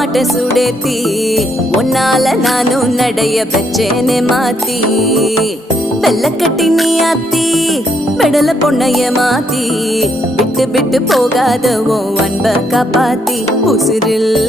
மாட்ட சுடேத்தி உன்னால நானும் நடைய பெச்சேனே மாத்தி வெள்ளக்கட்டி நீ ஆத்தி பெடல பொண்ணைய மாத்தி விட்டு விட்டு போகாத ஓ அன்ப காப்பாத்தி உசிரில்